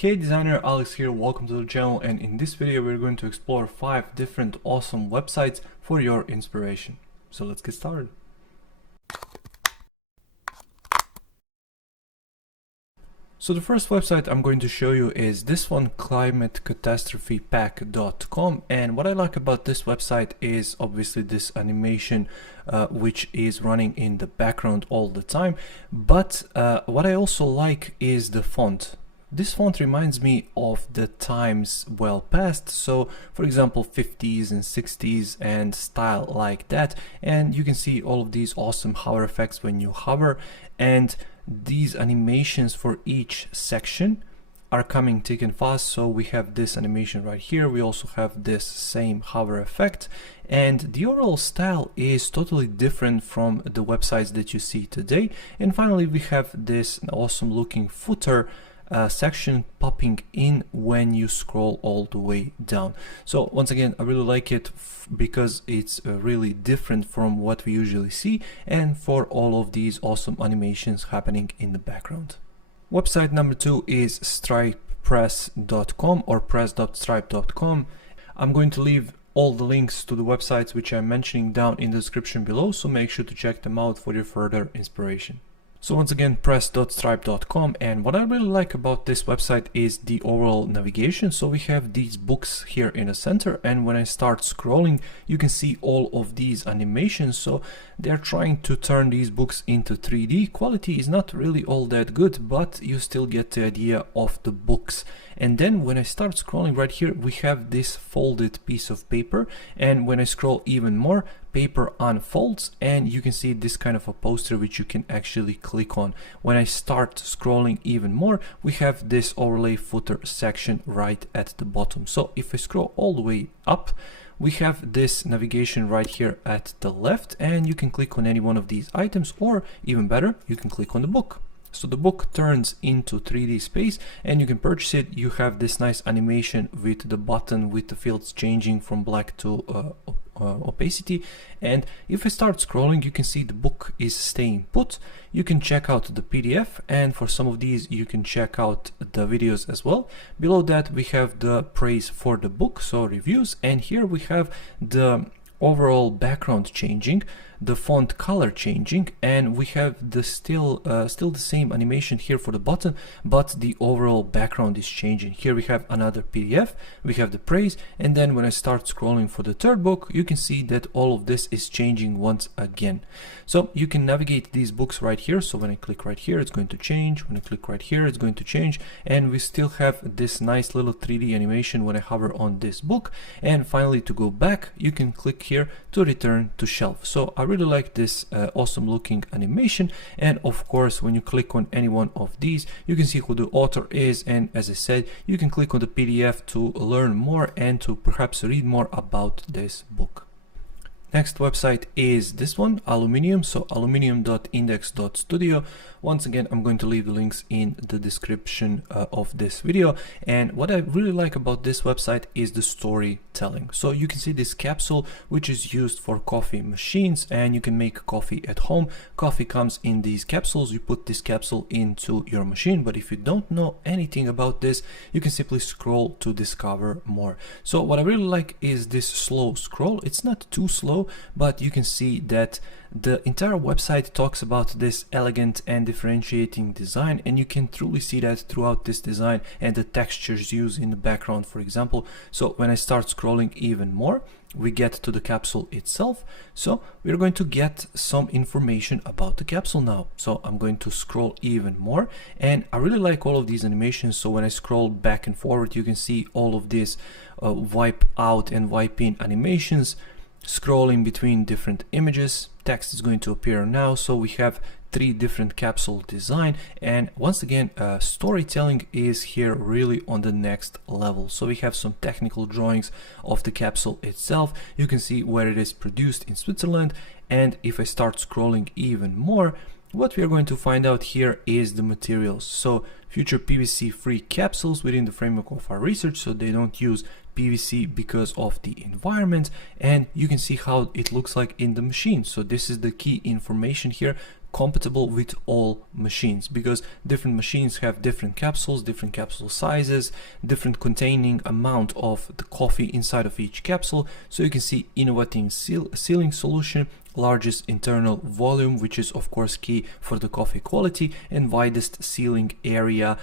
Hey designer, Alex here, welcome to the channel, and in this video we're going to explore 5 different awesome websites for your inspiration. So let's get started. So the first website I'm going to show you is this one, climatecatastrophepack.com, and what I like about this website is obviously this animation which is running in the background all the time, but what I also like is the font. This font reminds me of the times well past, so for example 50s and 60s and style like that, and you can see all of these awesome hover effects when you hover, and these animations for each section are coming thick and fast. So we have this animation right here, we also have this same hover effect, and the overall style is totally different from the websites that you see today. And finally we have this awesome looking footer section popping in when you scroll all the way down. So once again, I really like it because it's really different from what we usually see, and for all of these awesome animations happening in the background. Website number 2 is stripepress.com or press.stripe.com. I'm going to leave all the links to the websites which I'm mentioning down in the description below, so make sure to check them out for your further inspiration. So once again, press.stripe.com, and what I really like about this website is the overall navigation. So we have these books here in the center, and when I start scrolling you can see all of these animations. So they're trying to turn these books into 3D. Quality is not really all that good, but you still get the idea of the books. And then when I start scrolling right here, we have this folded piece of paper, and when I scroll even more, paper unfolds and you can see this kind of a poster which you can actually click on. When I start scrolling even more, we have this overlay footer section right at the bottom. So if I scroll all the way up, we have this navigation right here at the left, and you can click on any one of these items, or even better, you can click on the book. So the book turns into 3D space and you can purchase it. You have this nice animation with the button with the fields changing from black to opacity, and if I start scrolling you can see the book is staying put. You can check out the PDF, and for some of these you can check out the videos as well. Below that we have the praise for the book, so reviews, and here we have the overall background changing, the font color changing, and we have the still the same animation here for the button, but the overall background is changing. Here we have another PDF, we have the praise, and then when I start scrolling for the third book you can see that all of this is changing once again. So you can navigate these books right here. So when I click right here it's going to change, when I click right here it's going to change, and we still have this nice little 3D animation when I hover on this book. And finally, to go back you can click here to return to shelf. So I really like this awesome looking animation, and of course when you click on any one of these you can see who the author is, and as I said, you can click on the PDF to learn more and to perhaps read more about this book. Next website is this one, Aluminium, so aluminium.index.studio. Once again, I'm going to leave the links in the description of this video. And what I really like about this website is the storytelling. So you can see this capsule which is used for coffee machines, and you can make coffee at home. Coffee comes in these capsules, you put this capsule into your machine, but if you don't know anything about this you can simply scroll to discover more. So what I really like is this slow scroll. It's not too slow, but you can see that the entire website talks about this elegant and differentiating design, and you can truly see that throughout this design and the textures used in the background, for example. So when I start scrolling even more, we get to the capsule itself. So we're going to get some information about the capsule now. So I'm going to scroll even more, and I really like all of these animations. So when I scroll back and forward you can see all of these wipe out and wipe in animations, scrolling between different images. Text is going to appear now. So we have 3 different capsule design, and once again storytelling is here really on the next level. So we have some technical drawings of the capsule itself. You can see where it is produced in Switzerland, and if I start scrolling even more, what we are going to find out here is the materials. So future PVC free capsules within the framework of our research, so they don't use PVC because of the environment, and you can see how it looks like in the machine. So this is the key information here compatible with all machines, because different machines have different capsules, different capsule sizes, different containing amount of the coffee inside of each capsule. So you can see innovating sealing solution, largest internal volume, which is of course key for the coffee quality, and widest sealing area,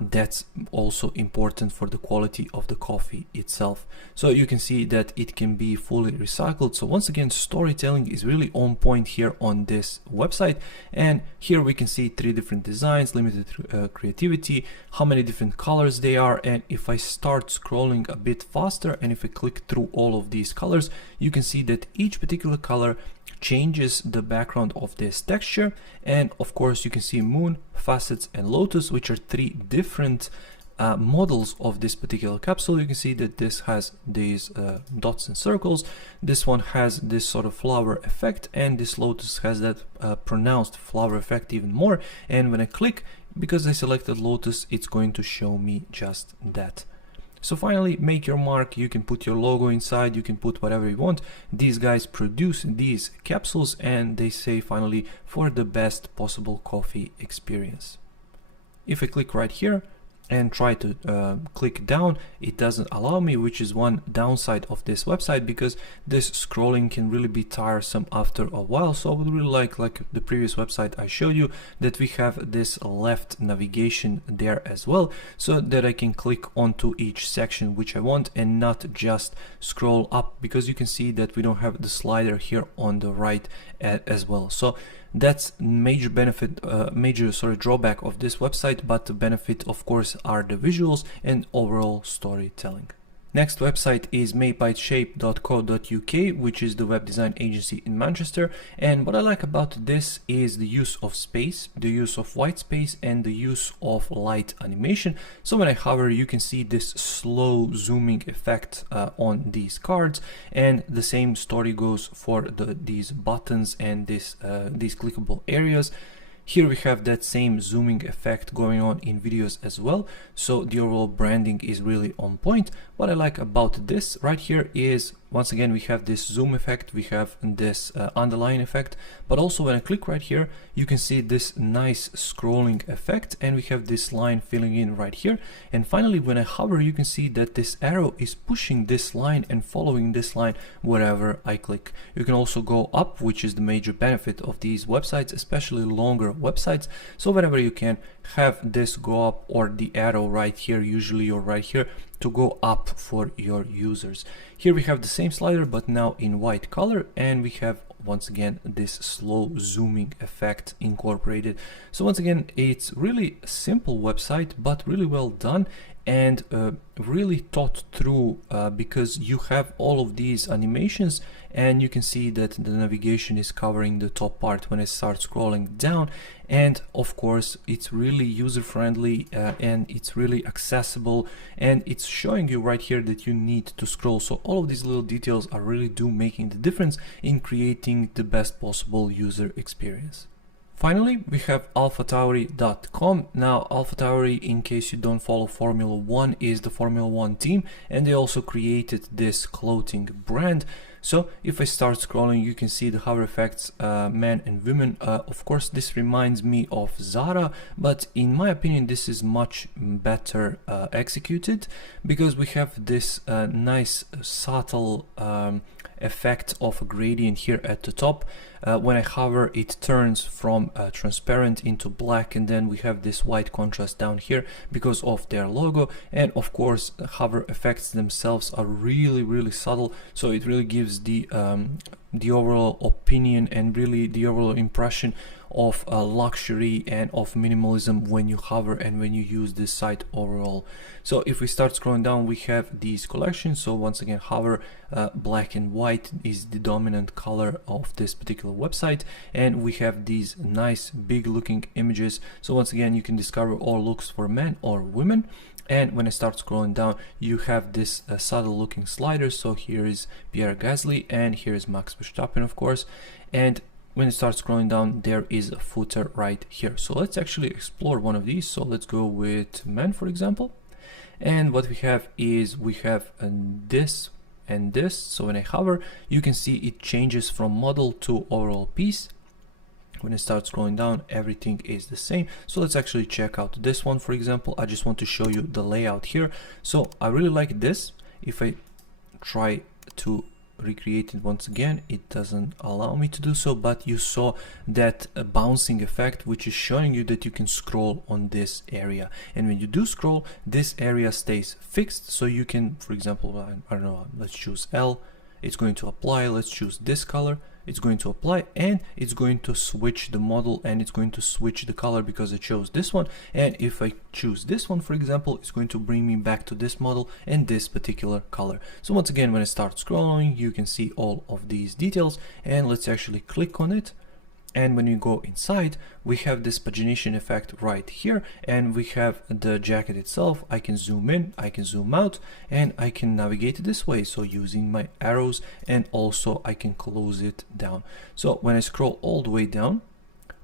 that's also important for the quality of the coffee itself. So you can see that it can be fully recycled. So once again, storytelling is really on point here on this website. And here we can see 3 different designs, limited creativity, how many different colors they are. And if I start scrolling a bit faster, and if I click through all of these colors, you can see that each particular color changes the background of this texture. And of course you can see moon, facets, and lotus, which are 3 different models of this particular capsule. You can see that this has these dots and circles, this one has this sort of flower effect, and this lotus has that pronounced flower effect even more. And when I click, because I selected lotus, it's going to show me just that. So finally, make your mark. You can put your logo inside, you can put whatever you want. These guys produce these capsules, and they say finally, for the best possible coffee experience. If I click right here and try to click down, it doesn't allow me, which is one downside of this website, because this scrolling can really be tiresome after a while. So I would really like the previous website I showed you, that we have this left navigation there as well, so that I can click onto each section which I want and not just scroll up, because you can see that we don't have the slider here on the right as well. So that's major benefit, drawback of this website, but the benefit of course are the visuals and overall storytelling. Next website is madebyShape.co.uk, which is the web design agency in Manchester. And what I like about this is the use of space, the use of white space, and the use of light animation. So when I hover, you can see this slow zooming effect on these cards, and the same story goes for these buttons and these clickable areas. Here we have that same zooming effect going on in videos as well, so the overall branding is really on point. What I like about this right here is, once again, we have this zoom effect, we have this underline effect, but also when I click right here, you can see this nice scrolling effect, and we have this line filling in right here. And finally, when I hover, you can see that this arrow is pushing this line and following this line wherever I click. You can also go up, which is the major benefit of these websites, especially longer websites. So whenever you can have this go up, or the arrow right here, usually, or right here, to go up for your users. Here we have the same slider, but now in white color, and we have once again this slow zooming effect incorporated. So once again, it's really a simple website, but really well done, and really thought through, because you have all of these animations, and you can see that the navigation is covering the top part when I start scrolling down. And of course, it's really user-friendly, and it's really accessible, and it's showing you right here that you need to scroll. So all of these little details are really making the difference in creating the best possible user experience. Finally, we have AlphaTauri.com. Now, AlphaTauri, in case you don't follow Formula One, is the Formula One team, and they also created this clothing brand. So if I start scrolling, you can see the hover effects, men and women. Of course, this reminds me of Zara, but in my opinion, this is much better executed, because we have this nice subtle effect of a gradient here at the top. When I hover, it turns from transparent into black, and then we have this white contrast down here because of their logo. And of course, hover effects themselves are really subtle, so it really gives the overall opinion and really the overall impression of luxury and of minimalism when you hover and when you use this site overall. So if we start scrolling down, we have these collections. So once again, hover, black and white is the dominant color of this particular website, and we have these nice big looking images. So once again, you can discover all looks for men or women. And when I start scrolling down, you have this subtle looking slider. So here is Pierre Gasly, and here is Max Verstappen, of course. And when you start scrolling down, there is a footer right here. So let's actually explore one of these. So let's go with men, for example. And what we have is we have this and this. So when I hover, you can see it changes from model to overall piece. When I start scrolling down, everything is the same. So let's actually check out this one, for example. I just want to show you the layout here. So I really like this. If I try to recreate it once again, it doesn't allow me to do so, but you saw that bouncing effect, which is showing you that you can scroll on this area, and when you do scroll, this area stays fixed. So you can, for example, I don't know, let's choose L, it's going to apply. Let's choose this color, it's going to apply, and it's going to switch the model, and it's going to switch the color because I chose this one. And if I choose this one, for example, it's going to bring me back to this model and this particular color. So once again, when I start scrolling, you can see all of these details, and let's actually click on it. And when you go inside, we have this pagination effect right here, and we have the jacket itself. I can zoom in, I can zoom out, and I can navigate it this way, so using my arrows, and also I can close it down. So when I scroll all the way down,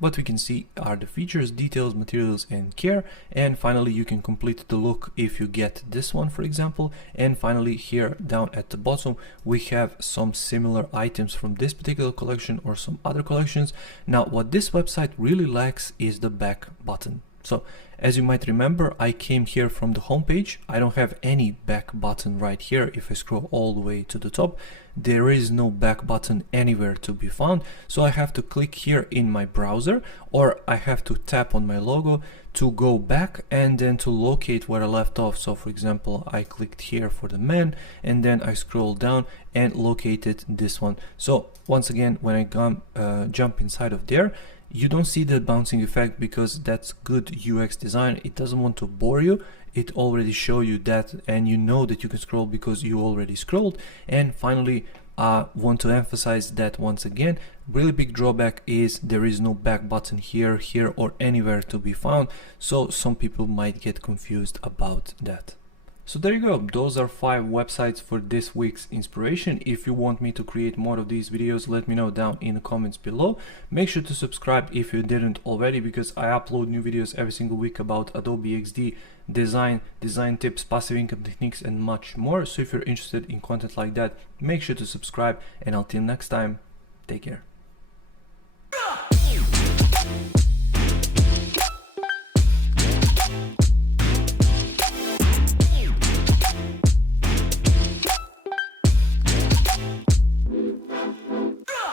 what we can see are the features, details, materials, and care. And finally, you can complete the look if you get this one, for example. And finally, here down at the bottom, we have some similar items from this particular collection or some other collections. Now, what this website really lacks is the back button. So as you might remember, I came here from the home page. I don't have any back button right here. If I scroll all the way to the top, there is no back button anywhere to be found. So I have to click here in my browser, or I have to tap on my logo to go back and then to locate where I left off. So for example, I clicked here for the man, and then I scroll down and located this one. So once again, when I jump inside of there, you don't see the bouncing effect because that's good UX design. It doesn't want to bore you. It already show you that, and you know that you can scroll because you already scrolled. And finally, I want to emphasize that once again, really big drawback is there is no back button here, or anywhere to be found. So some people might get confused about that. So there you go, those are 5 websites for this week's inspiration. If you want me to create more of these videos, let me know down in the comments below. Make sure to subscribe if you didn't already, because I upload new videos every single week about Adobe XD, design tips, passive income techniques, and much more. So if you're interested in content like that, make sure to subscribe, and until next time, take care.